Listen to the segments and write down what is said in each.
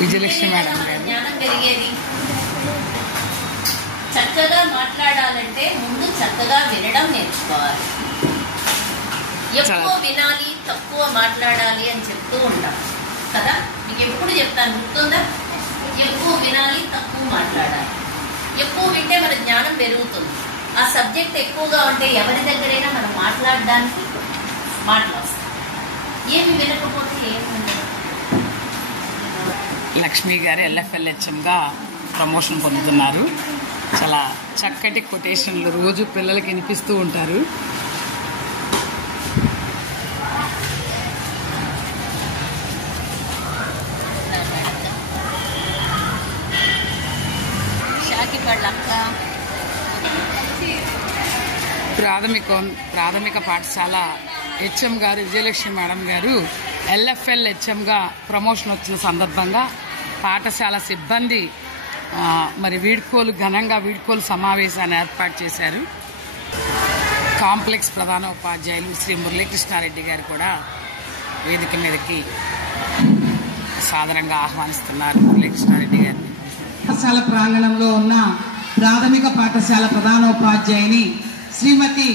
Vijayalakshmi madam గారు జ్ఞానం పెరిగేది. చక్కగా మాట్లాడాలంటే ముందు చక్కగా వినడం నేర్చుకోవాలి. ఎక్కువ వినాలి, తక్కువ మాట్లాడాలి అని చెప్తూ ఉంటాం కదా. మీకు ఎప్పుడు చెప్తాను, గుర్తుందా? ఎక్కువ వినాలి, తక్కువ మాట్లాడాలి. ఎక్కువ వింటే మన జ్ఞానం పెరుగుతుంది. ఆ సబ్జెక్ట్ ఎక్కువగా ఉంటే ఎవరి దగ్గరైనా మనం మాట్లాడడానికి మాటలు వస్తాయి. ఏమి వినకపోతే ఏమి ఉండదు. లక్ష్మి గారు LFLHMగా ప్రమోషన్ పొందుతున్నారు. చాలా చక్కటి కొటేషన్లు రోజు పిల్లలకి వినిపిస్తూ ఉంటారు. ప్రాథమిక పాఠశాల HM గారు విజయలక్ష్మి మేడం గారు LFLHMగా ప్రమోషన్ వచ్చిన సందర్భంగా పాఠశాల సిబ్బంది మరి ఘనంగా వీడ్కోలు సమావేశాన్ని ఏర్పాటు చేశారు. కాంప్లెక్స్ ప్రధాన ఉపాధ్యాయులు శ్రీ మురళీకృష్ణారెడ్డి గారు కూడా వేదిక మీదకి సాదరంగా ఆహ్వానిస్తున్నారు. మురళీకృష్ణారెడ్డి గారిని పాఠశాల ప్రాంగణంలో ఉన్న ప్రాథమిక పాఠశాల ప్రధానోపాధ్యాయుని శ్రీమతి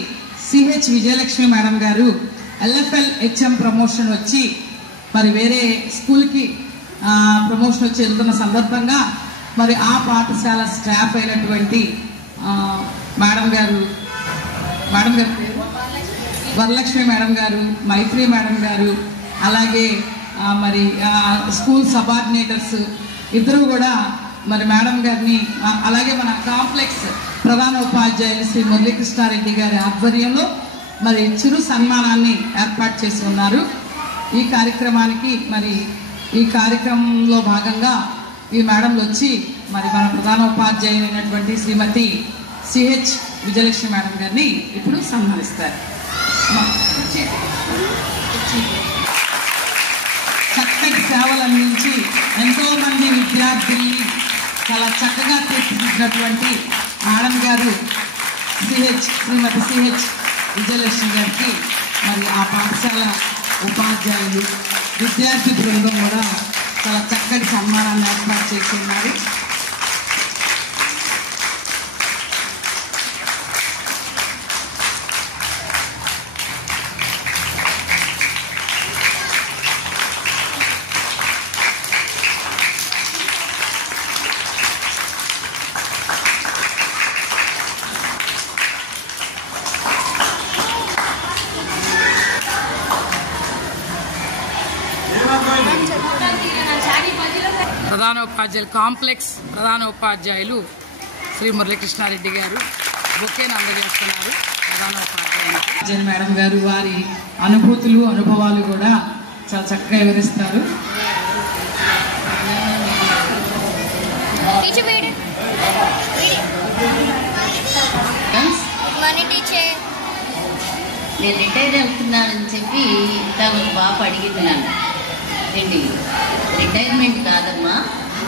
CH విజయలక్ష్మి మేడం గారు LFLHM ప్రమోషన్ వచ్చి మరి వేరే స్కూల్కి ప్రమోషన్ వచ్చి వెళ్తున్న సందర్భంగా మరి ఆ పాఠశాల స్టాఫ్ అయినటువంటి మేడం గారు వరలక్ష్మి మేడం గారు, మైత్రి మేడం గారు, అలాగే మరి స్కూల్ సబార్డినేటర్స్ ఇద్దరు కూడా మరి మేడం గారిని, అలాగే మన కాంప్లెక్స్ ప్రధాన ఉపాధ్యాయులు శ్రీ మురళీకృష్ణారెడ్డి గారి ఆధ్వర్యంలో మరి చిరు సన్మానాన్ని ఏర్పాటు చేసి ఉన్నారు. ఈ కార్యక్రమంలో భాగంగా ఈ మేడంలు వచ్చి మరి మన ప్రధాన ఉపాధ్యాయులు అయినటువంటి శ్రీమతి CH విజయలక్ష్మి మేడం గారిని ఇప్పుడు సన్మానిస్తారు. చక్కటి సేవలు అందించి ఎంతోమంది విద్యార్థుల్ని చాలా చక్కగా తీర్చిదిద్దినటువంటి మేడం గారు శ్రీమతి CH విజయలక్ష్మి గారికి మరి ఆ పాఠశాల ఉపాధ్యాయులు విద్యార్థి బృందం కూడా చాలా చక్కటి సన్మానాన్ని ఏర్పాటు చేసి ఉన్నారు. కాంప్లెక్స్ ప్రధాన ఉపాధ్యాయులు శ్రీ మురళీకృష్ణారెడ్డి గారు బొకేను అందజేస్తున్నారు. ప్రధాన ఉపాధ్యాయులు మేడం గారు వారి అనుభవాలు కూడా చాలా చక్కగా వివరిస్తారు. నేను రిటైర్ అవుతున్నానని చెప్పి ఇంత బాగా అడిగింది నన్ను. ఏంటి రిటైర్మెంట్ కాదమ్మా,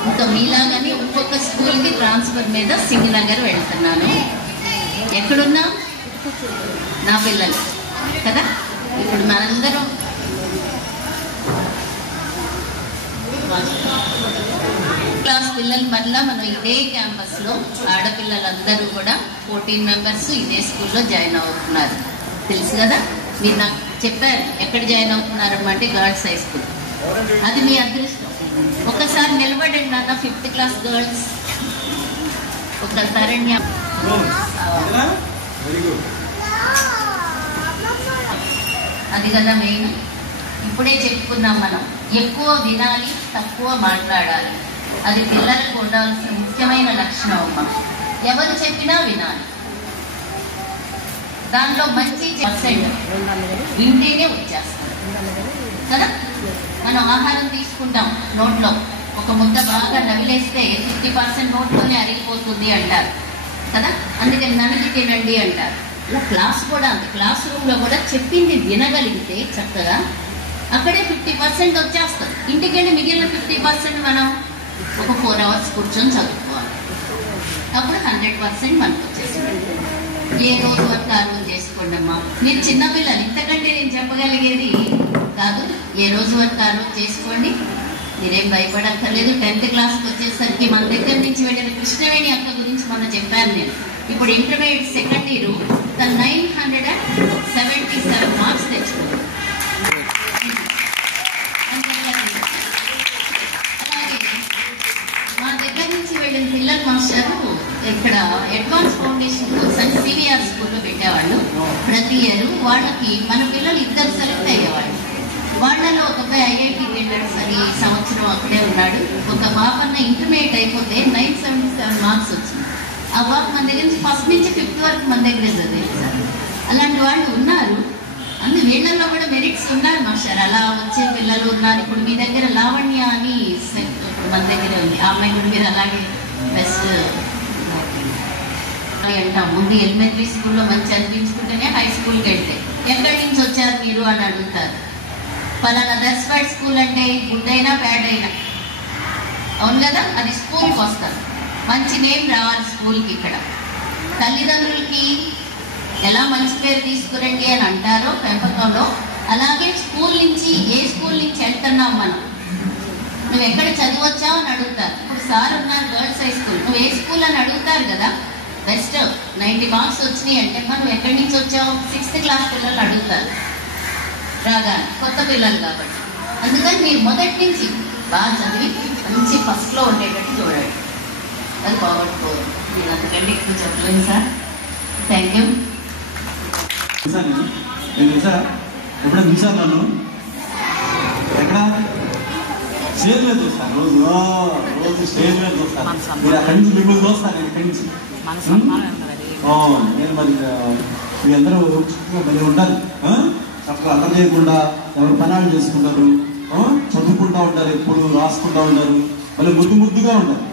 ఇంకా మీలాగానే ఇంకొక స్కూల్కి ట్రాన్స్ఫర్ మీద సింగనగర్ వెళ్తున్నాను. ఎక్కడున్నా నా పిల్లలు కదా. ఇప్పుడు మనందరం క్లాస్ పిల్లలు మళ్ళీ మనం ఇదే క్యాంపస్లో ఆడపిల్లలందరూ కూడా 14 మెంబర్స్ ఇదే స్కూల్లో జాయిన్ అవుతున్నారు. తెలుసు కదా, మీరు నాకు చెప్పారు ఎక్కడ జాయిన్ అవుతున్నారన్నమాట. Girls high school. అది మీ అదృష్టం. ఒకసారి నిలబడండి నాన్న. 5th క్లాస్ గర్ల్స్ ఒక శరణ్య. అది కదా మెయిన్. ఇప్పుడే చెప్పుకున్నాం మనం, ఎక్కువ వినాలి, తక్కువ మాట్లాడాలి. అది పిల్లలకు ఉండాల్సిన ముఖ్యమైన లక్షణం అమ్మ. ఎవరు చెప్పినా వినాలి. దాంట్లో మంచి వింటేనే వచ్చేస్తారు కదా. మనం ఆహారం తీసుకుంటాం, నోట్లో ఒక ముద్ద బాగా నవిలేస్తే 50% నోట్లోనే అరిగిపోతుంది అంటారు కదా. అందుకని నమిలి తినండి అంటారు. క్లాస్ కూడా అంతే. క్లాస్ రూమ్లో కూడా చెప్పింది వినగలిగితే చక్కగా అక్కడే 50% వచ్చేస్తుంది. ఇంటికెళ్ళి మిగిలిన 50% మనం ఒక 4 hours కూర్చొని చదువుకోవాలి. అప్పుడు 100% మనకు వచ్చేసింది. ఏ రోజు వర్క్ ఆ రోజు చేసుకోండి అమ్మా. మీరు చిన్నపిల్లలు, ఇంతకంటే నేను చెప్పగలిగేది కాదు. ఏ రోజు వర్క్ ఆ రోజు చేసుకోండి. మీరేం భయపడక్కర్లేదు. 10th క్లాస్కి వచ్చేసరికి మన దగ్గర నుంచి వెళ్ళిన కృష్ణవేణి అక్క గురించి మొన్న చెప్పాను నేను. ఇప్పుడు ఇంటర్మీడియట్ సెకండ్ ఇయర్ తను 977 మార్క్స్ తెచ్చుకుంది. అలాగే మా దగ్గర నుంచి వెళ్ళిన పిల్లల మాస్టారు ఇక్కడ అడ్వాన్స్ ఫౌండేషన్ కోర్స్ అని సివిఆర్ స్కూల్లో పెట్టేవాళ్ళు. ప్రతి ఇయర్ వాళ్ళకి మన పిల్లలు 2 సెలెక్ట్ అయ్యేవాళ్ళు. వాళ్ళలో ఒక అబ్బాయి ఐఐటి వెళ్ళాడు అని సంవత్సరం అక్కడే ఉన్నాడు. ఒక బాబన్న ఇంటర్మీడియట్ అయిపోతే 977 మార్క్స్ వచ్చింది. ఆ బాబు మన దగ్గర నుంచి ఫస్ట్ నుంచి 5th వరకు మన దగ్గరే చదివారు సార్. అలాంటి వాళ్ళు ఉన్నారు. వీళ్ళల్లో కూడా మెరిట్స్ ఉన్నారు మాస్టర్. అలా వచ్చే పిల్లలు ఉన్నారు. ఇప్పుడు మీ దగ్గర లావణ్య అని ఇప్పుడు మన దగ్గరే ఉంది. ఆ అమ్మాయి కూడా మీరు అలాగే బెస్ట్ అంటాం. ముందు ఎలిమెంటరీ స్కూల్లో మంచి అనిపించుకుంటేనే హై స్కూల్కి వెళ్తే ఎక్కడి నుంచి వచ్చారు మీరు అని అడుగుతారు. పలానా దర్శపాడ్ స్కూల్ అంటే గుడ్ అయినా బ్యాడ్ అయినా అవును కదా, అది స్కూల్కి వస్తారు. మంచి నేమ్ రావాలి స్కూల్కి. ఇక్కడ తల్లిదండ్రులకి ఎలా మంచి పేరు తీసుకురండి అని అంటారో పెంపకంలో, అలాగే స్కూల్ నుంచి ఏ స్కూల్ నుంచి వెళ్తున్నాం మనం, నువ్వు ఎక్కడ చదివచ్చావు అని అడుగుతారు. ఇప్పుడు సార్ ఉన్నారు గర్ల్స్ హై స్కూల్, నువ్వు ఏ స్కూల్ అని అడుగుతారు కదా. బెస్ట్ 90 మార్క్స్ వచ్చినాయి అంటే మనం ఎక్కడి నుంచి వచ్చావు 6th క్లాస్ పిల్లలు అడుగుతారు రాగా, కొత్త పిల్లలు కాబట్టి. అందుకని మీరు మొదటి నుంచి బాగా చదివి మంచి ఫస్ట్లో ఉండేటట్టు చూడండి. అది బాగుంటుంది. నేను అందుకంటే ఎక్కువ చెప్పలేను సార్. Thank you. ఎప్పుడైనా చూసాను నన్ను ఎక్కడ స్టేజ్ మీద చూస్తాను. రోజు స్టేజ్ మీద చూస్తాను. మీరు అక్కడి నుంచి మిమ్మల్ని చూస్తాను. నేను ఇక్కడి నుంచి నేను మరి మీ అందరూ మళ్ళీ ఉంటారు. చక్కగా అర్థం చేయకుండా ఎవరు పనాలు చేసుకుంటారు, చదువుకుంటూ ఉంటారు, ఎప్పుడు రాసుకుంటూ ఉంటారు, మళ్ళీ ముద్దుగా ఉంటారు.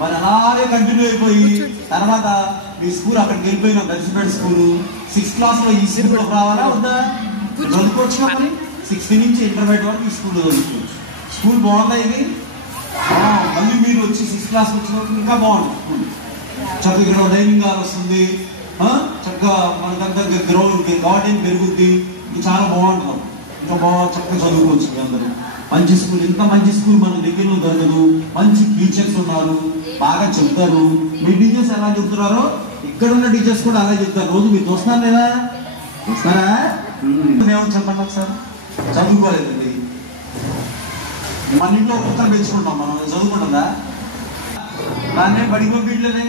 మరి అలాగే కంటిన్యూ అయిపోయి తర్వాత మీ స్కూల్ అక్కడికి వెళ్ళిపోయినా దర్శపేట స్కూల్ 6th క్లాస్లో ఈ స్కూల్లో రావాలా వద్దా? చదువుకోవచ్చు కదా. 6th నుంచి ఇంటర్మీడియట్ వరకు ఈ స్కూల్లో చదువుకోవచ్చు. స్కూల్ బాగుందా ఇది? మళ్ళీ మీరు వచ్చి 6th క్లాస్ వచ్చినప్పుడు ఇంకా బాగుంటుంది స్కూల్. చక్కగా ఇక్కడ డైనింగ్ హాల్ వస్తుంది, చక్కగా మనకంతా గ్రౌండ్ గార్డెన్ పెరుగుద్ది. ఇది చాలా బాగుంటుంది. ఇంకా బాగా చక్కగా చదువుకోవచ్చు మీ అందరూ. మంచి స్కూల్, ఇంత మంచి స్కూల్ మన దగ్గరలో దొరకదు. మంచి టీచర్స్ ఉన్నారు, బాగా చెప్తారు. మీ టీచర్స్ ఎలా చెప్తున్నారో ఇక్కడ ఉన్న టీచర్స్ కూడా అలా చెప్తారు. రోజు మీరు చూస్తున్నారు లేదా? చూస్తారా? ఏమని చెప్పండి ఒకసారి. చదువుకోలేదండి. మన ఇంట్లో పుస్తకం పెంచుకుంటాం, మనం చదువుకుంటుందా? దాన్నే బడికి పంపించలేదే.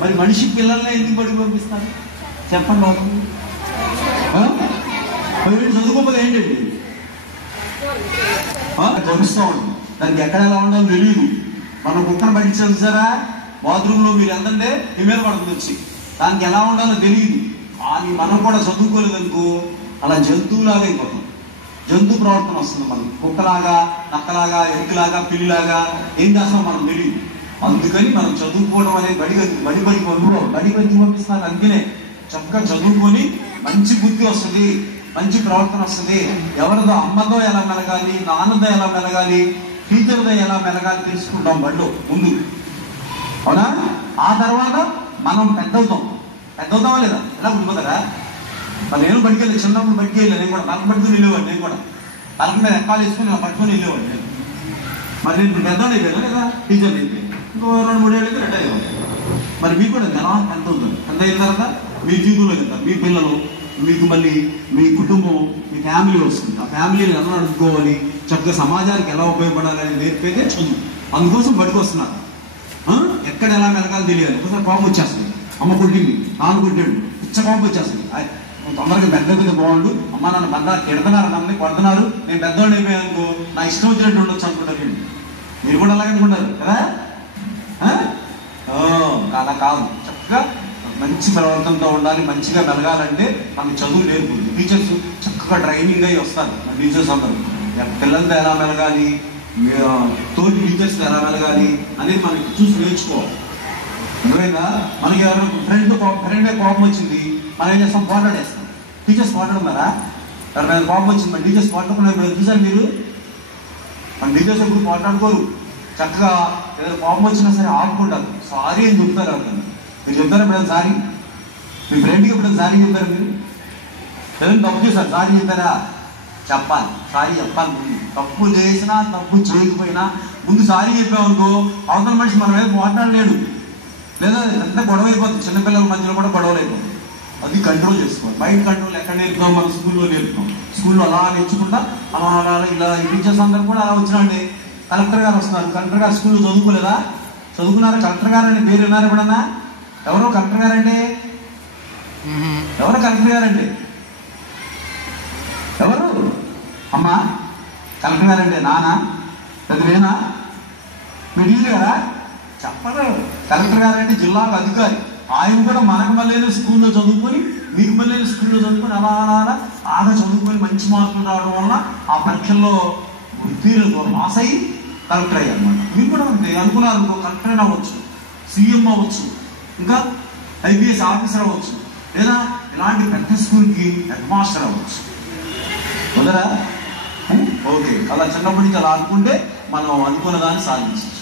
మరి మనిషి పిల్లల్ని ఎందుకు బడికి పంపిస్తారు చెప్పండి బాబు? చదువుకోకపోతే ఏంటండి? గమనిస్తూ ఉంటుంది. దానికి ఎక్కడ ఎలా ఉండాలో తెలియదు. మనం కుక్కను పట్టించాం చూసారా, బాత్రూంలో మీరు వెళ్తుంటే మీ మీద పడుతుంది వచ్చి. దానికి ఎలా ఉండాలో తెలియదు. అది మనం కూడా చదువుకోలేదనుకో అలా జంతువులాగా అయిపోతాం. జంతు ప్రవర్తన వస్తుంది మనకి. కుక్కలాగా, నక్కలాగా, ఎరుకులాగా, పిల్లిలాగా ఏం చేస్తాం మనం తెలియదు. అందుకని మనం చదువుకోవడం అనేది బడికి పంపిస్తున్నారు. అందుకనే చక్కగా చదువుకొని మంచి బుద్ధి వస్తుంది, మంచి ప్రవర్తన వస్తుంది. ఎవరిదో అమ్మతో ఎలా మెలగాలి, నాన్నతో ఎలా మెలగాలి, టీచర్తో ఎలా మెలగాలి తెలుసుకుంటాం బడిలో ముందు. అవునా? ఆ తర్వాత మనం పెద్దవుతామా లేదా? ఎలా గుర్తుపోతారా? నేను బడికి వెళ్ళి చిన్నప్పుడు బడికి వెళ్ళాను. నేను కూడా తలకు పట్టుకుని వెళ్ళేవాడిని. నేను కూడా తలకు మీద ఎక్కాలు వేసుకుని ఇలా పట్టుకొని వెళ్ళేవాడిని నేను. మరి నేను ఇప్పుడు పెద్దవాళ్ళు అయిపోయాను లేదా? టీచర్ అయిపోయి ఇంకో 2-3 ఏళ్ళు అయితే రిటైర్ అయ్యేవాడిని. మరి మీకు కూడా ఎలా ఎంత అవుతుంది? ఎంత అయిన తర్వాత మీ జీవితంలో వెళ్తారు. మీ పిల్లలు, మీకు మళ్ళీ మీ కుటుంబం, మీ ఫ్యామిలీ వస్తుంది. ఆ ఫ్యామిలీని ఎలా నడుపుకోవాలి, చక్కగా సమాజానికి ఎలా ఉపయోగపడాలని నేర్పేదే చదువు. అందుకోసం బడికి వస్తున్నారు. ఎక్కడ ఎలా మెలగాలి తెలియాలి. ఒకసారి కోపం వచ్చేస్తుంది. అమ్మ కొట్టింది, నాన్న కొట్టాడు, పిచ్చ కోపం వచ్చేస్తుంది. తొందరగా పెద్దగా బాగుండు, అమ్మ నన్ను బంగారు తిడుతున్నారు, నన్ను కొడుతున్నారు, నేను పెద్దవాళ్ళు అయిపోయానుకో నా ఇష్టం వచ్చినట్టు ఉండొచ్చు అనుకుంటారు. మీరు కూడా అలాగే అనుకుంటారు కదా? అలా కాదు. చక్కగా మంచి ప్రవర్తనతో ఉండాలి. మంచిగా మెలగాలంటే మనకి చదువు నేర్పుతుంది. టీచర్స్ చక్కగా ట్రైనింగ్ అయ్యి వస్తారు. మన టీచర్స్ అందరూ పిల్లలతో ఎలా మెలగాలి, తోటి టీచర్స్ ఎలా మెలగాలి అనేది మనకి చూసి నేర్చుకోవాలి. ఎందుకైనా మనకి ఎవరైనా ఫ్రెండ్ కోపం వచ్చింది, మనం ఏం చేస్తాం? పోట్లాడేస్తాం. టీచర్స్ పోట్లాడున్నారా? ఎవరైనా కోపం వచ్చింది, మన టీచర్స్ పోట్లాడుకున్నారు చూసారు మీరు? మన టీచర్స్ ఎప్పుడు పోట్లాడుకోరు. చక్కగా ఏదైనా కోపం వచ్చినా సరే ఆపుకుంటారు. సారీ అని చెప్తారు. అర్థం మీరు చెప్తారా ఎప్పుడైనా సారీ? మీ ఫ్రెండ్కి ఎప్పుడైనా సారీ చెప్తారా? మీరు ఏదైనా తప్పు చేశారు సారీ చెప్తారా? చెప్పాలి, సారీ చెప్పాలి. ముందు తప్పు చేసినా తప్పు చేయకపోయినా ముందు సారీ చెప్పామనుకో అవతల మనిషి మన మీద మాట్లాడలేడు, లేదా ఎంత గొడవ అయిపోతుంది. చిన్నపిల్లల మధ్యలో కూడా గొడవలు అయిపోతుంది. అది కంట్రోల్ చేసుకోవాలి. మైండ్ కంట్రోల్ ఎక్కడ నేర్పుతాం? మన స్కూల్లో నేర్పుతాం. స్కూల్లో అలా నేర్చుకుంటా అలా అలా ఇలా టీచర్స్ అందరూ కూడా అలా వచ్చినండి. కలెక్టర్ గారు వస్తున్నారు. కలెక్టర్ గారు స్కూల్లో చదువుకోలేదా? చదువుకున్నారు. కలెక్టర్ గారు అని పేరు విన్నారు ఎప్పుడన్నా? ఎవరో కలెక్టర్ గారండి? ఎవరు కలెక్టర్ గారండి? ఎవరు? అమ్మా కలెక్టర్ గారండి? నానా పెద్దవేనా? మీరు ఇల్లు కదా చెప్పరు. కలెక్టర్ గారంటే జిల్లాకు అధికారి. ఆయన కూడా మనకు మళ్ళీ స్కూల్లో చదువుకొని మీకు మళ్ళీ స్కూల్లో చదువుకొని అలా అలా బాగా చదువుకొని మంచి మార్కులు రావడం వల్ల ఆ పరీక్షల్లో ఉత్తీర్ణులు పాస్ అయ్యి కలెక్టర్ అయ్యారు అనమాట. మీరు కూడా అంతే అనుకున్నారు. కలెక్టర్ అయినా అవ్వచ్చు, సీఎం అవ్వచ్చు, ఇంకా ఐపీఎస్ ఆఫీసర్ అవ్వచ్చు, లేదా ఇలాంటి పెద్ద స్కూల్కి హెడ్ మాస్టర్ అవ్వచ్చు. కుదరా? ఓకే, అలా చిన్నప్పటి నుంచి అలా అనుకుంటే మనం అనుకున్న దాన్ని సాధించవచ్చు.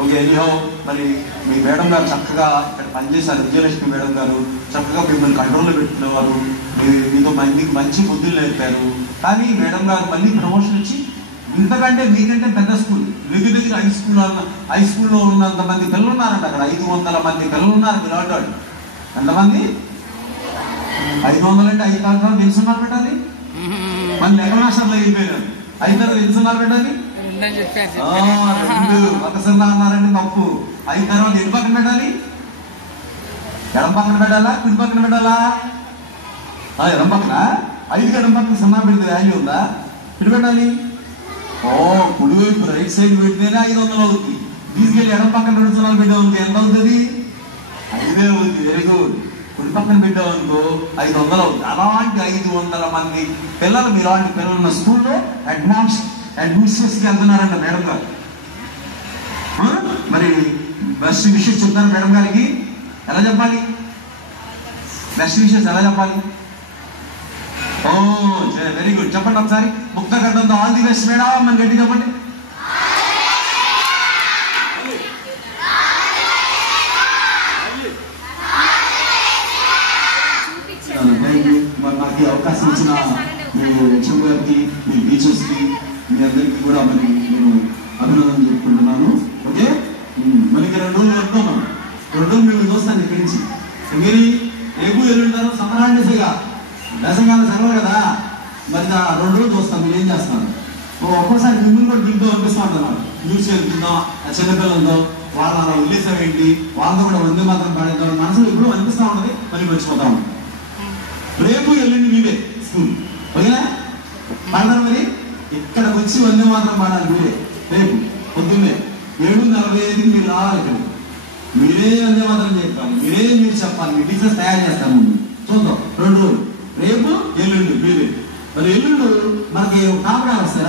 ఓకే, ఎనీహౌ మరి మీ మేడం గారు చక్కగా ఇక్కడ పనిచేశారు. విజయలక్ష్మి మేడం గారు చక్కగా మిమ్మల్ని కంట్రోల్లో పెట్టుకునేవారు. మీకు మంచి బుద్ధులు నేర్పారు. కానీ మేడం గారు మళ్ళీ ప్రమోషన్ ఇచ్చి ఇంతకంటే మీకంటే పెద్ద స్కూల్ దగ్గర హై స్కూల్లో ఉన్నంత మంది పిల్లలు ఉన్నారంట. అక్కడ 500 మంది పిల్లలు ఉన్నారు. మీరు ఆడాడు ఎంతమంది? 500 అంటే 5 సంవత్సరాలు తెలుసున్నారు పెట్టాలి. మళ్ళీ ఎక్కడ మాస్టర్లు అయిపోయినారు. 5 తర్వాత తెలుసున్నారు పెట్టాలి. 2 ఒక 0 అన్నారండి తప్పు. 5 తర్వాత ఎటు పక్కన పెట్టాలి? ఎడం పక్కన పెట్టాలా కుడి పక్కన పెట్టాలా? ఎడం పక్కన. 5 ఎడం పక్కన 0 పెడితే వాల్యూ ఉందా? ఎటు పెట్టాలి? కుడివైపు రైట్ సైడ్ పెడితేనే 500 అవుతుంది. తీసుకెళ్ళి ఎడం పక్కన 2 0 పెట్టామనుకో ఎంత అవుతుంది? 5 అవుతుంది. Very good. కుడి పక్కన పెట్టామనుకో 500 అవుతుంది. అలాంటి 500 మంది పిల్లలు మీలాంటి పిల్లలు ఉన్న స్కూల్లో అడ్మినిస్ట్రేషన్కి వెళ్తున్నారంట మేడం గారు. మరి బెస్ట్ విషయం చెప్తాను మేడం గారికి. ఎలా చెప్పాలి? బెస్ట్ విషయం ఎలా చెప్పాలి? Very good. చెప్పండి ఒకసారి ముక్త గడ్డంతో ఆల్ ది బెస్ట్ మేడం అని గట్టి చెప్పండి. మరి నాకు ఈ అవకాశం ఇచ్చిన మీ హెచ్ఎం గారికి, మీ టీచర్స్కి, మీ అందరికీ కూడా మరి నేను అభినందనలు చెప్పుకుంటున్నాను. ఓకే, మనకి 2 రోజులు వెళ్తున్నాం. 2 రోజులు మేము చూస్తాను ఇక్కడి నుంచి. మీరు రేపు ఎల్లుంటారు సమరాండిగా వేసంగానే సెలవు కదా. మరి 2 రోజులు చూస్తాం. మీరు ఏం చేస్తారు? ఒక్కోసారి మిమ్మల్ని కూడా దిగుతూ అనిపిస్తూ ఉంటున్నారు. న్యూస్ వెళ్తుందాం చిన్నపిల్లలతో వాళ్ళ అలా వదిలేసామేంటి, వాళ్ళతో కూడా వందే మాత్రం పాడేద్దాం మనసులో ఎప్పుడూ అనిపిస్తూ ఉంటుంది. మళ్ళీ మర్చిపోతా ఉంటాం. రేపు ఎల్లుండి మీరే స్కూల్ ఓకేనా? పాడతారు. మరి ఇక్కడికి వచ్చి వందే మాత్రం పాడాలి మీరే. రేపు పొద్దున్నే 7:45 మీరు రావాలి. ఇక్కడ మీరే వందే మాత్రం చెప్పాలి. మీరు చెప్పాలి. మీ టీచర్స్ తయారు చేస్తారు. ముందు చూద్దాం 2 రోజులు. రేపు ఎల్లుండి మీరే. మరి ఎల్లుండు మనకి కాపడాలు వస్తాయి.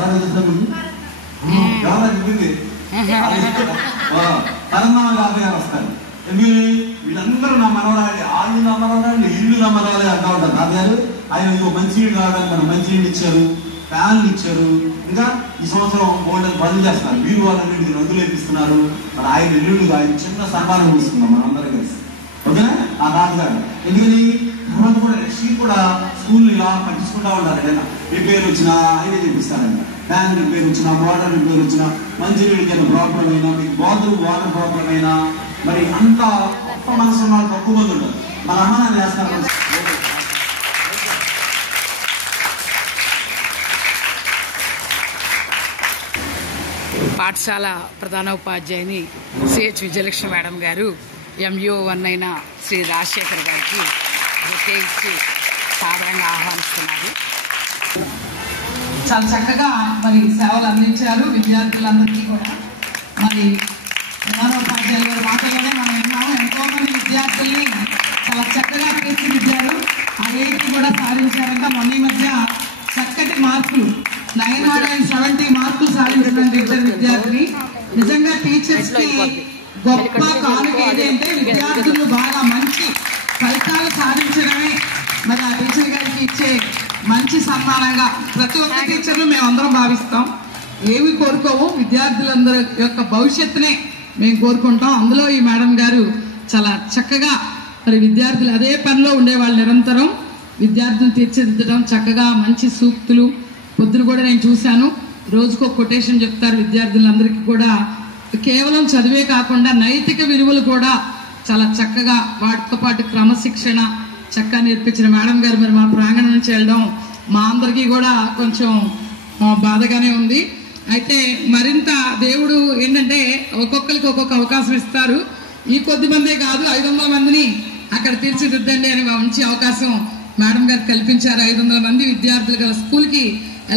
తెలంగాణ కాపడాలు వస్తారు. వీళ్ళందరూ నా మనవరాలి, ఆళ్ళు నా మనవరాలి, ఇల్లు నా మనవరాలి అంటా ఉంటారు. తాతగారు ఆయన మంచినీళ్ళు రావడానికి మన మంచినీళ్ళు ఇచ్చారు, ఫ్యాన్లు ఇచ్చారు. ఇంకా ఈ సంవత్సరం గోల్డెన్ పనులు చేస్తున్నారు. వీరు వాళ్ళన్నింటికి రంగులు వేపిస్తున్నారు. మరి ఆయన ఎల్లుండి ఆయన చిన్న సన్మానం తీసుకున్నాం మనందరం కలిసి. ఓకేనా? ఆ తాతగారు ఎందుకని తర్వాత కూడా నెక్స్ట్ కూడా స్కూల్ ఇలా పట్టించుకుంటా ఉంటారు. ఏదైనా రిపేర్ వచ్చినా ఆయనే చేపిస్తారంట. ఫ్యాన్ రిపేర్ వచ్చినా, వాటర్ రిపేర్ వచ్చినా, మంచినీళ్ళకి ఏదైనా ప్రాబ్లం అయినా, మీకు వాటర్ ప్రాబ్లం అయినా, మరి అంత గొప్ప మనసు వాళ్ళు తక్కువ మంది ఉంటారు. మన అమ్మానాన్ని చేస్తారు. పాఠశాల ప్రధానోపాధ్యాయుని సిహెచ్ విజయలక్ష్మి మేడం గారు MUO1 అయిన శ్రీ రాజశేఖర్ గారికి ప్రత్యేకించి సాధారణంగా ఆహ్వానిస్తున్నారు. చాలా చక్కగా మరి సేవలు అందించారు విద్యార్థులందరికీ కూడా. మరి ప్రధానోపాధ్యాయులు గారి మాటలోనే మనం విన్నాము. ఎంతో మంది విద్యార్థుల్ని చాలా చక్కగా తీర్చిదిద్దారు. అవేటి కూడా సాధించారంట. మొన్న ఈ మధ్య చక్కటి మార్కులు 970 మార్కులు సాధించిన టీచర్ విద్యార్థిని. నిజంగా టీచర్స్ కి గొప్ప కానుక ఏంటంటే విద్యార్థులు బాగా మంచి ఫలితాలు సాధించడమే మరి ఆ టీచర్ గారికి ఇచ్చే మంచి సన్మానంగా ప్రతి ఒక్క టీచర్లు మేమందరం భావిస్తాం. ఏవి కోరుకోము, విద్యార్థులందరి యొక్క భవిష్యత్తునే మేము కోరుకుంటాం. అందులో ఈ మేడం గారు చాలా చక్కగా మరి విద్యార్థులు అదే పనిలో ఉండేవాళ్ళు. నిరంతరం విద్యార్థులు తీర్చిదిద్దడం, చక్కగా మంచి సూక్తులు పొద్దున కూడా నేను చూశాను, రోజుకో కొటేషన్ చెప్తారు విద్యార్థులందరికీ కూడా. కేవలం చదివే కాకుండా నైతిక విలువలు కూడా చాలా చక్కగా, వాటితో పాటు క్రమశిక్షణ చక్కగా నేర్పించిన మేడం గారు మరి మా ప్రాంగణం నుంచి వెళ్ళడం మా అందరికీ కూడా కొంచెం బాధగానే ఉంది. అయితే మరింత దేవుడు ఏంటంటే ఒక్కొక్కరికి ఒక్కొక్క అవకాశం ఇస్తారు. ఈ కొద్ది మందే కాదు, 500 మందిని అక్కడ తీర్చిదిద్దండి అని మంచి అవకాశం మేడం గారు కల్పించారు. 500 మంది విద్యార్థులు గల స్కూల్కి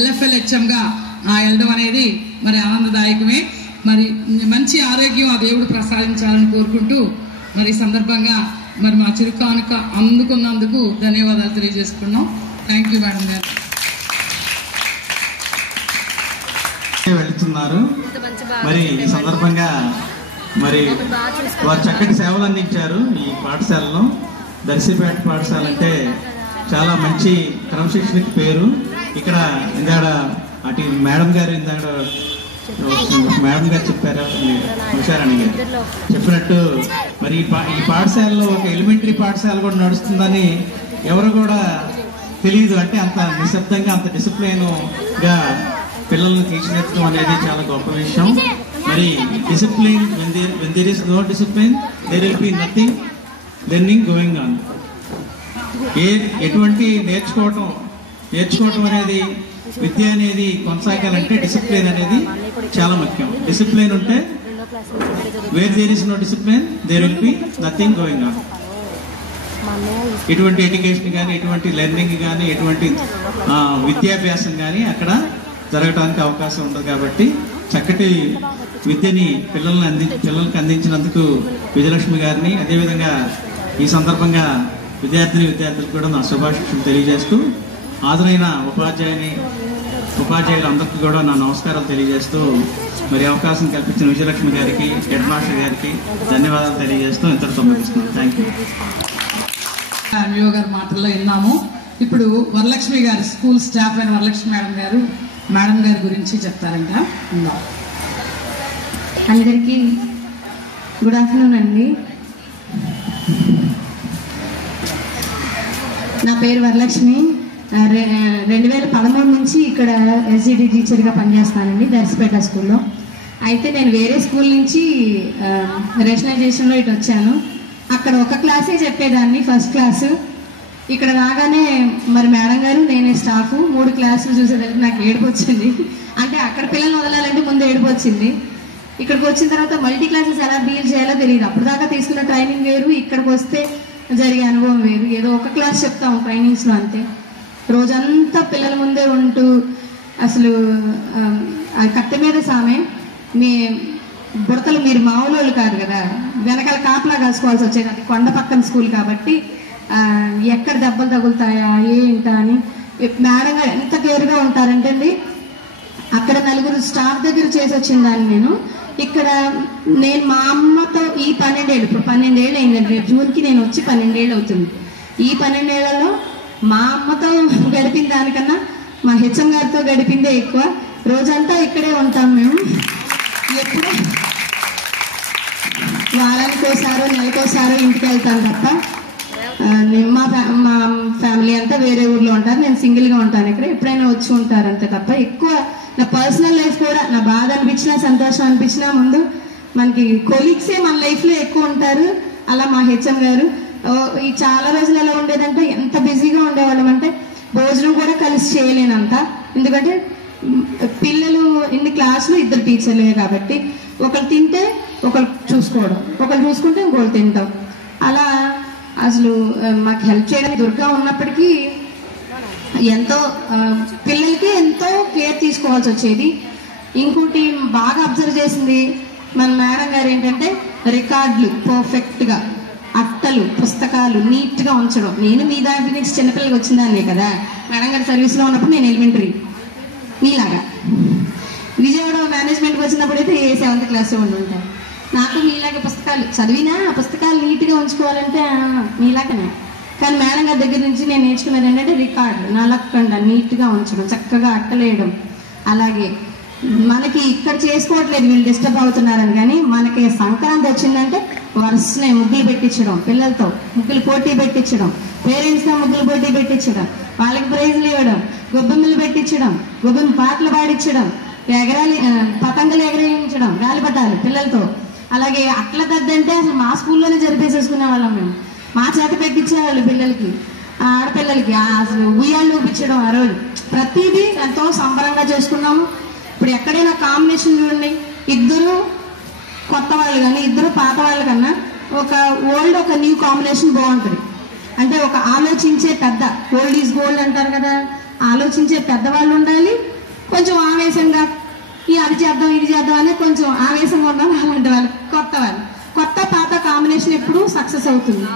LFLHMగా వెళ్ళడం అనేది మరి ఆనందదాయకమే. మరి మంచి ఆరోగ్యం ఆ దేవుడు ప్రసాదించాలని కోరుకుంటూ మరి సందర్భంగా మరి మా చిరుకానుక అందుకున్నందుకు ధన్యవాదాలు తెలియజేసుకున్నాం. థ్యాంక్ యూ మేడం గారు. వెళ్తున్నారు. మరి ఈ సందర్భంగా మరి వారు చక్కటి సేవలు అందించారు. ఈ పాఠశాలలో దర్శిపేట పాఠశాల అంటే చాలా మంచి క్రమశిక్షణకి పేరు. ఇక్కడ ఇందాక అటు మేడం గారు చెప్పారు, ఉషారాణి గారు చెప్పినట్టు మరి ఈ పాఠశాలలో ఒక ఎలిమెంటరీ పాఠశాల కూడా నడుస్తుందని ఎవరు కూడా తెలియదు. అంటే అంత నిశ్శబ్దంగా, అంత డిసిప్లైన్గా పిల్లల్ని తీర్చిదిద్దడం అనేది చాలా గొప్ప విషయం. మరి discipline, when there is no discipline, there will be nothing learning going on. ఎటువంటి నేర్చుకోవటం అనేది, విద్య అనేది కొనసాగాలంటే డిసిప్లిన్ అనేది చాలా ముఖ్యం. డిసిప్లిన్ ఉంటే where there is no discipline, there will be nothing going on. ఎటువంటి ఎడ్యుకేషన్ కానీ, ఎటువంటి లెర్నింగ్ కానీ, ఎటువంటి విద్యాభ్యాసం కానీ అక్కడ జరగడానికి అవకాశం ఉండదు. కాబట్టి చక్కటి విద్యని పిల్లలకు అందించినందుకు విజయలక్ష్మి గారిని, అదేవిధంగా ఈ సందర్భంగా విద్యార్థులకు కూడా నా శుభాశిక్షలు తెలియజేస్తూ, హాజరైన ఉపాధ్యాయులందరికీ కూడా నా నమస్కారాలు తెలియజేస్తూ, మరి అవకాశం కల్పించిన విజయలక్ష్మి గారికి, హెడ్ మాస్టర్ గారికి ధన్యవాదాలు తెలియజేస్తూ ఇంతటితో ముగిస్తున్నాను. Thank you. ఎంఈఓ గారి మాటల్లో విన్నాము. ఇప్పుడు వరలక్ష్మి గారు, స్కూల్ స్టాఫ్ అయిన వరలక్ష్మి మేడం గారి గురించి చెప్తారంట. అందరికీ గుడ్ ఆఫ్టర్నూన్ అండి. నా పేరు వరలక్ష్మి. 2013 నుంచి ఇక్కడ SGD టీచర్గా పనిచేస్తానండి దర్శిపేట స్కూల్లో. అయితే నేను వేరే స్కూల్ నుంచి రేషనలైజేషన్లో ఇటు వచ్చాను. అక్కడ ఒక క్లాసే చెప్పేదాన్ని, ఫస్ట్ క్లాసు. ఇక్కడ రాగానే మరి మేడం గారు, నేనే స్టాఫ్, 3 క్లాసులు చూసేదానికి నాకు ఏడుపు వచ్చింది. అంటే అక్కడ పిల్లల్ని వదలాలంటే ముందు ఏడుపు వచ్చింది. ఇక్కడికి వచ్చిన తర్వాత మల్టీ క్లాసెస్ ఎలా డీల్ చేయాలో తెలియదు. అప్పుడు దాకా తీసుకున్న ట్రైనింగ్ వేరు, ఇక్కడికి వస్తే జరిగే అనుభవం వేరు. ఏదో ఒక క్లాస్ చెప్తాం ట్రైనింగ్స్లో అంతే. రోజంతా పిల్లల ముందే ఉంటూ అసలు కట్టె మీద సామె, మీ బుడతలు మీరు మామూలు కాదు కదా, వెనకాల కాపలా కాసుకోవాల్సి వచ్చేది. అది కొండ పక్కన స్కూల్ కాబట్టి ఎక్కడ దెబ్బలు తగులుతాయా ఏంటా అని మేడం గారు ఎంత కేర్గా ఉంటారంటే అండి. అక్కడ 4 స్టాఫ్ దగ్గర చేసి వచ్చిన దాన్ని నేను ఇక్కడ మా అమ్మతో ఈ 12 ఏళ్ళు, ఇప్పుడు 12 ఏళ్ళు అయిందండి. రేపు జూన్కి నేను వచ్చి 12 ఏళ్ళు అవుతుంది. ఈ 12 ఏళ్లలో మా అమ్మతో గడిపిన దానికన్నా మా హెచ్ఎం గారితో గడిపిందే ఎక్కువ. రోజంతా ఇక్కడే ఉంటాం మేము. ఎప్పుడూ వారానికోసారో నెలకోసారో ఇంటికి వెళ్తాను తప్ప మా ఫ్యామిలీ అంతా వేరే ఊర్లో ఉంటారు. నేను సింగిల్గా ఉంటాను ఇక్కడ. ఎప్పుడైనా వచ్చి ఉంటారు అంతే తప్ప ఎక్కువ నా పర్సనల్ లైఫ్ కూడా, నా బాధ అనిపించినా సంతోషం అనిపించినా ముందు మనకి కొలీగ్సే మన లైఫ్లో ఎక్కువ ఉంటారు. అలా మా హెచ్ఎం గారు ఈ చాలా రోజులు ఎలా ఉండేదంటే ఎంత బిజీగా ఉండేవాళ్ళం అంటే భోజనం కూడా కలిసి చేయలేనంత. ఎందుకంటే పిల్లలు ఇన్ని క్లాసులు 2 టీచర్లే కాబట్టి ఒకరు తింటే ఒకరు చూసుకోవడం, ఒకరు చూసుకుంటే ఇంకోళ్ళు తింటాం. అలా అసలు మాకు హెల్ప్ చేయడానికి దుర్గా ఉన్నప్పటికీ ఎంతో పిల్లలకి ఎంతో కేర్ తీసుకోవాల్సి వచ్చేది. ఇంకోటి బాగా అబ్జర్వ్ చేసింది మన మేడం గారు ఏంటంటే రికార్డులు పర్ఫెక్ట్గా, అట్టలు, పుస్తకాలు నీట్గా ఉంచడం. నేను మీ దాని నుంచి చిన్నపిల్లలకి వచ్చిందాన్నే కదా, మేడం గారి సర్వీస్లో ఉన్నప్పుడు నేను ఎలిమెంటరీ మీలాగా. విజయవాడ మేనేజ్మెంట్కి వచ్చినప్పుడు అయితే 7th క్లాస్ ఉండి ఉంటాను. నాకు మీలాగే పుస్తకాలు చదివినా ఆ పుస్తకాలు నీట్గా ఉంచుకోవాలంటే మీలాగనే. కానీ మేడం గారి దగ్గర నుంచి నేను నేర్చుకున్నది ఏంటంటే రికార్డులు నలక్కండా నీట్గా ఉంచడం, చక్కగా అట్టలేయడం. అలాగే మనకి ఇక్కడ చేసుకోవట్లేదు వీళ్ళు డిస్టర్బ్ అవుతున్నారని, కానీ మనకి సంక్రాంతి వచ్చిందంటే వరుసనే ముగ్గులు పెట్టించడం, పిల్లలతో ముగ్గులు పోటీ పెట్టించడం, పేరెంట్స్తో ముగ్గులు పోటీ పెట్టించడం, వాళ్ళకి ప్రైజ్లు ఇవ్వడం, గొబ్బెమ్మలు పెట్టించడం, గొబ్బెమ్మ పాటలు పాడించడం, పతంగులు ఎగరేయించడం, గాలిపటాలు పిల్లలతో. అలాగే అట్ల దద్దంటే అసలు మా స్కూల్లోనే జరిపేసేసుకునే వాళ్ళం మేము. మా చేత పెట్టించేవాళ్ళు పిల్లలకి, ఆడపిల్లలకి అసలు ఉయ్యాలు చూపించడం. ఆ రోజు ప్రతిదీ ఎంతో సంబరంగా చేసుకున్నాము. ఇప్పుడు ఎక్కడైనా కాంబినేషన్ చూడండి, ఇద్దరు కొత్త వాళ్ళు కానీ ఇద్దరు పాత వాళ్ళ కన్నా ఒక ఓల్డ్ ఒక న్యూ కాంబినేషన్ బాగుంటుంది. అంటే ఒక ఆలోచించే పెద్ద, ఓల్డ్ ఈజ్ గోల్డ్ అంటారు కదా, ఆలోచించే పెద్దవాళ్ళు ఉండాలి. కొంచెం ఆవేశంగా అది చేద్దాం ఇది చేద్దాం అనే కొంచెం ఆవేశంగా ఉండాలి. అలాంటి వాళ్ళు కొత్త పాత కాంబినేషన్ ఎప్పుడు సక్సెస్ అవుతుంది.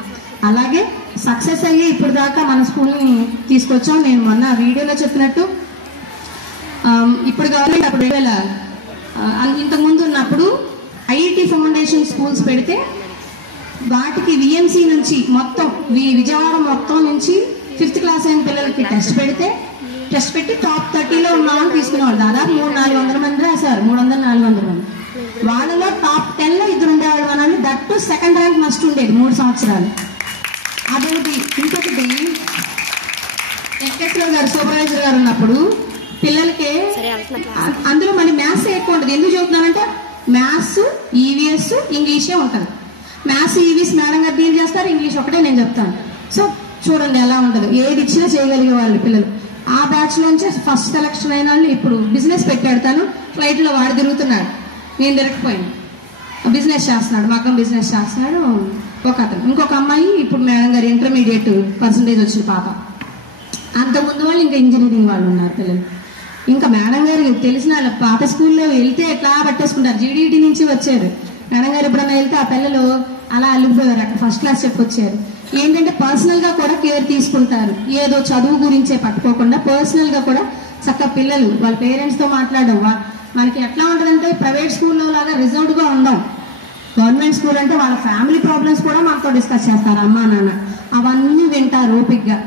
అలాగే సక్సెస్ అయ్యి ఇప్పుడు దాకా మన స్కూల్ని తీసుకొచ్చాం. నేను మొన్న వీడియోలో చెప్పినట్టు ఇప్పుడు గవర్నమెంట్ అప్పుడు ఇంతకుముందు ఉన్నప్పుడు ఐఐటి ఫౌండేషన్ స్కూల్స్ పెడితే వాటికి విఎంసి నుంచి మొత్తం విజయవాడ మొత్తం నుంచి 5th క్లాస్ అయిన పిల్లలకి టెస్ట్ పెట్టి టాప్ 30లో ఉన్నామని తీసుకునేవాళ్ళు. దాదాపు 300-400 మంది రాశారు, 300-400 మంది. వాళ్ళలో టాప్ 10లో ఇద్దరు ఉండేవాళ్ళు మనల్ని. దట్టు 2nd ర్యాంక్ మస్ట్ ఉండేది 3 సంవత్సరాలు. అదొకటి. ఇంకొకటి వెంకటేశ్వర గారు సూపర్వైజర్ గారు ఉన్నప్పుడు పిల్లలకి అందులో మళ్ళీ మ్యాథ్స్ ఎక్కువ ఉంటుంది. ఎందుకు చెబుతున్నానంటే మ్యాథ్స్, ఈవీఎస్, ఇంగ్లీషే ఉంటుంది. మ్యాథ్స్, ఈవీఎస్ మేడం గారు డీల్ చేస్తారు, ఇంగ్లీష్ ఒకటే నేను చెప్తాను. సో చూడండి ఎలా ఉంటుంది. ఏది ఇచ్చినా చేయగలిగే వాళ్ళు పిల్లలు. ఆ బ్యాచ్ నుంచి ఫస్ట్ సెలక్షన్ అయిన వాళ్ళు ఇప్పుడు బిజినెస్ పెట్టాడు. ఫ్లైట్లో వాడు తిరుగుతున్నాడు, నేను తిరగకపోయాను. బిజినెస్ చేస్తున్నాడు, మగ్గం బిజినెస్ చేస్తున్నాడు ఒక అతను. ఇంకొక అమ్మాయి ఇప్పుడు మేడం గారు ఇంటర్మీడియట్ పర్సంటేజ్ వచ్చిన పాప. అంతకుముందు వాళ్ళు ఇంకా ఇంజనీరింగ్ వాళ్ళు ఉన్నారు పిల్లలు. ఇంకా మేడం గారు తెలిసిన వాళ్ళ పాత స్కూల్లో వెళ్తే ఎట్లా పట్టేసుకుంటారు. జీడీటీ నుంచి వచ్చారు మేడం గారు. ఎప్పుడన్నా వెళ్తే ఆ పిల్లలు అలా అల్లిపోయారు, అక్కడ ఫస్ట్ క్లాస్ చెప్పొచ్చారు. ఏంటంటే పర్సనల్ గా కూడా కేర్ తీసుకుంటారు. ఏదో చదువు గురించే పట్టుకోకుండా పర్సనల్ గా కూడా చక్కగా పిల్లలు వాళ్ళ పేరెంట్స్ తో మాట్లాడడం. మనకి ఎట్లా ఉంటుందంటే ప్రైవేట్ స్కూల్లో లాగా రిజర్వ్డ్ గా ఉండం. గవర్నమెంట్ స్కూల్ అంటే వాళ్ళ ఫ్యామిలీ ప్రాబ్లమ్స్ కూడా మనతో డిస్కస్ చేస్తారు, అమ్మా నాన్న అవన్నీ వింటారు ఓపిక్గా.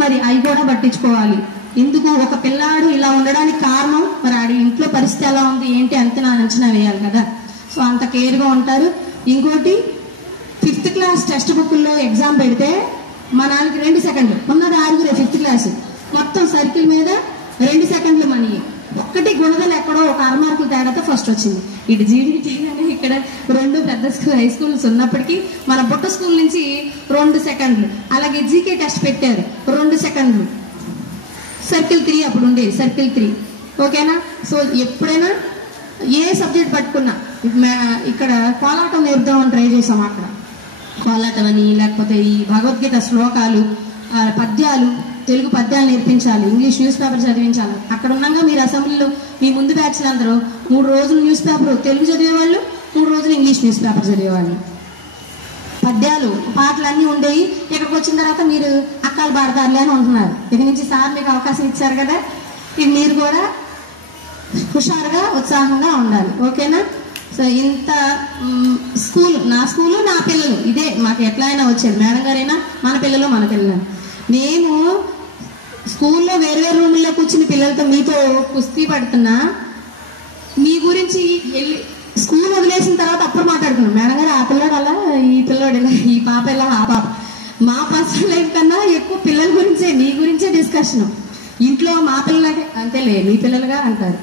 మరి అవి కూడా పట్టించుకోవాలి. ఎందుకు ఒక పిల్లాడు ఇలా ఉండడానికి కారణం మరి ఆడి ఇంట్లో పరిస్థితి ఎలా ఉంది ఏంటి అంతే నా అంచనా వేయాలి కదా. సో అంత కేర్గా ఉంటారు. ఇంకోటి 5th క్లాస్ టెక్స్ట్ బుక్లో ఎగ్జామ్ పెడితే మా నాన్నకి 2 సెకండ్లు ఉన్నది 6 5th క్లాస్ మొత్తం సర్కిల్ మీద 2 సెకండ్లు మనీ. ఒక్కటి గుణదలు ఎక్కడో ఒక 6 మార్కులు తేడాతో ఫస్ట్ వచ్చింది. ఇటు జీడీటీ కానీ ఇక్కడ 2 పెద్ద హై స్కూల్స్ ఉన్నప్పటికీ మన బుట్ట స్కూల్ నుంచి 2 సెకండ్లు. అలాగే జీకే టెస్ట్ పెట్టారు 2 సెకండ్లు. సర్కిల్ 3 అప్పుడు ఉండేది, సర్కిల్ 3. ఓకేనా. సో ఎప్పుడైనా ఏ సబ్జెక్ట్ పట్టుకున్నా ఇక్కడ కోలాటం నేర్పుదామని ట్రై చేసాం. అక్కడ కోలాటం అని లేకపోతే ఈ భగవద్గీత శ్లోకాలు, పద్యాలు, తెలుగు పద్యాలు నేర్పించాలి, ఇంగ్లీష్ న్యూస్ పేపర్ చదివించాలి. అక్కడ ఉన్నాగా మీరు అసెంబ్లీలో మీ ముందు బ్యాచ్లు అందరూ 3 రోజులు న్యూస్ పేపర్ తెలుగు చదివేవాళ్ళు, 3 రోజులు ఇంగ్లీష్ న్యూస్ పేపర్ చదివేవాళ్ళు. పద్యాలు పాటలు అన్నీ ఉండేవి. ఇక్కడికి వచ్చిన తర్వాత మీరు అక్కలు పాడతారులే అని ఉంటున్నారు. ఇక నుంచి సార్ మీకు అవకాశం ఇచ్చారు కదా, ఇది మీరు కూడా హుషారుగా ఉత్సాహంగా ఉండాలి. ఓకేనా. సో ఇంత స్కూల్, నా స్కూలు నా పిల్లలు ఇదే మాకు ఎట్లా అయినా వచ్చేది. మేడం గారైనా మన పిల్లలు మన పిల్లలు. నేను స్కూల్లో వేరే రూముల్లో కూర్చుని పిల్లలతో మీతో కుస్తీ పడుతున్నా, మీ గురించి వెళ్ళి స్కూల్ వదిలేసిన తర్వాత అప్పుడు మాట్లాడుకున్నాం. మేడం గారు ఆ పిల్లాడు అలా, ఈ పిల్లాడు ఇలా, ఈ పాప ఎలా, ఆ పాప. మా పర్సనల్ లైఫ్ కన్నా ఎక్కువ పిల్లల గురించే, మీ గురించే డిస్కషన్. ఇంట్లో మా పిల్లలకే అంతేలే మీ పిల్లలుగా అంటారు.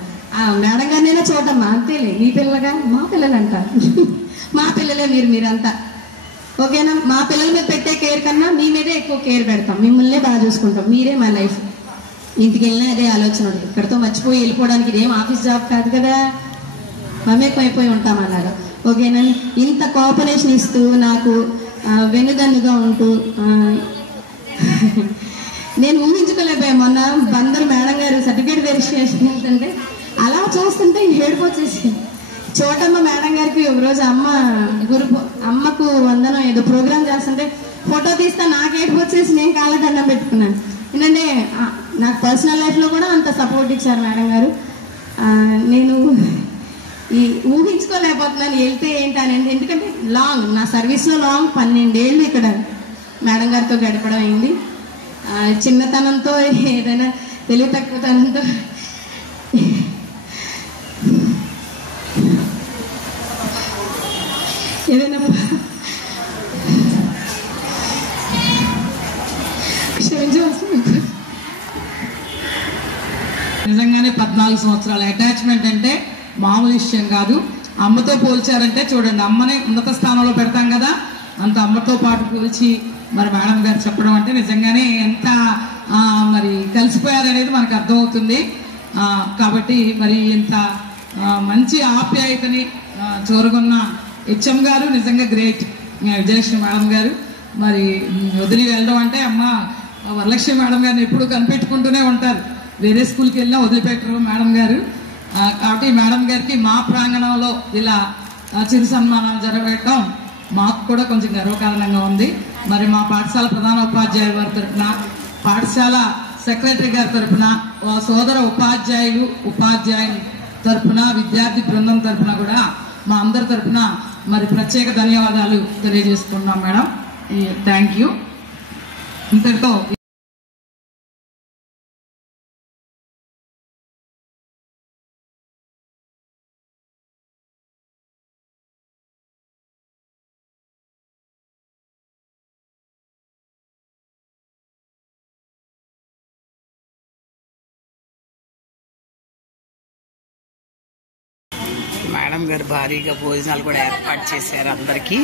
మేడం గారినైనా చూడమ్మా అంతేలే మీ పిల్లలుగా, మా పిల్లలు అంటారు. మా పిల్లలే మీరంతా. ఓకేనా. మా పిల్లల మీద పెట్టే కేర్ కన్నా మీ మీదే ఎక్కువ కేర్ పెడతాం, మిమ్మల్నే బాగా చూసుకుంటాం. మీరే మా లైఫ్. ఇంటికి వెళ్ళినా అదే ఆలోచన ఉంది. ఇక్కడితో మర్చిపోయి వెళ్ళిపోవడానికి ఇదేం ఆఫీస్ జాబ్ కాదు కదా, మమేకమైపోయి ఉంటాం అలాగా. ఓకేనా. ఇంత కోఆపరేషన్ ఇస్తూ నాకు వెనుదన్నుగా ఉంటూ నేను ఊహించుకోలేకపోయా. మొన్న బందరు మేడం గారు సర్టిఫికేట్ వెరిఫికేషన్ ఏంటంటే అలా చూస్తుంటే ఏడుపు వచ్చేసి. చోటమ్మ మేడం గారికి ఒకరోజు అమ్మకు వందనం ఏదో ప్రోగ్రామ్ చేస్తుంటే ఫోటో తీస్తా, నాకు ఏడుపు వచ్చేసి నేను కాళ్ళ దండం పెట్టుకున్నాను. ఎందుకంటే నాకు పర్సనల్ లైఫ్లో కూడా అంత సపోర్ట్ ఇచ్చారు మేడం గారు. నేను ఊహించుకోలేకపోతున్నాను వెళ్తే ఏంటని. ఎందుకంటే లాంగ్ నా సర్వీస్లో లాంగ్ 12 ఏళ్ళు ఇక్కడ మేడం గారితో గడపడం అయింది. చిన్నతనంతో ఏదైనా తెలివి తక్కువతనంతో ఏదైనా క్షమించవలసింది. 14 సంవత్సరాల అటాచ్మెంట్ అంటే మామూలు విషయం కాదు. అమ్మతో పోల్చారంటే చూడండి, అమ్మని ఉన్నత స్థానంలో పెడతాం కదా, అంత అమ్మతో పాటు పోల్చి మరి మేడం గారు చెప్పడం అంటే నిజంగానే ఎంత మరి కలిసిపోయారనేది మనకు అర్థమవుతుంది. కాబట్టి మరి ఇంత మంచి ఆప్యాయతని చూరగొన్న హెచ్ఎం గారు నిజంగా గ్రేట్. విజయలక్ష్మి మేడం గారు మరి వదిలి వెళ్ళడం అంటే అమ్మ వరలక్ష్మి మేడం గారిని ఎప్పుడు కనిపెట్టుకుంటూనే ఉంటారు. వేరే స్కూల్కి వెళ్ళినా వదిలిపెట్టరు మేడం గారు. కాబట్టి మేడం గారికి మా ప్రాంగణంలో ఇలా చిరు సన్మానాలు జరగడం మాకు కూడా కొంచెం గర్వకారణంగా ఉంది. మరి మా పాఠశాల ప్రధాన ఉపాధ్యాయుల వారి తరఫున, పాఠశాల సెక్రటరీ గారి తరఫున, సోదర ఉపాధ్యాయుల తరఫున, విద్యార్థి బృందం తరఫున కూడా మా అందరి తరఫున మరి ప్రత్యేక ధన్యవాదాలు తెలియజేస్తున్నాం మేడం. Thank you. ఇంతటితో మేడం గారు భారీగా భోజనాలు కూడా ఏర్పాటు చేశారు అందరికీ.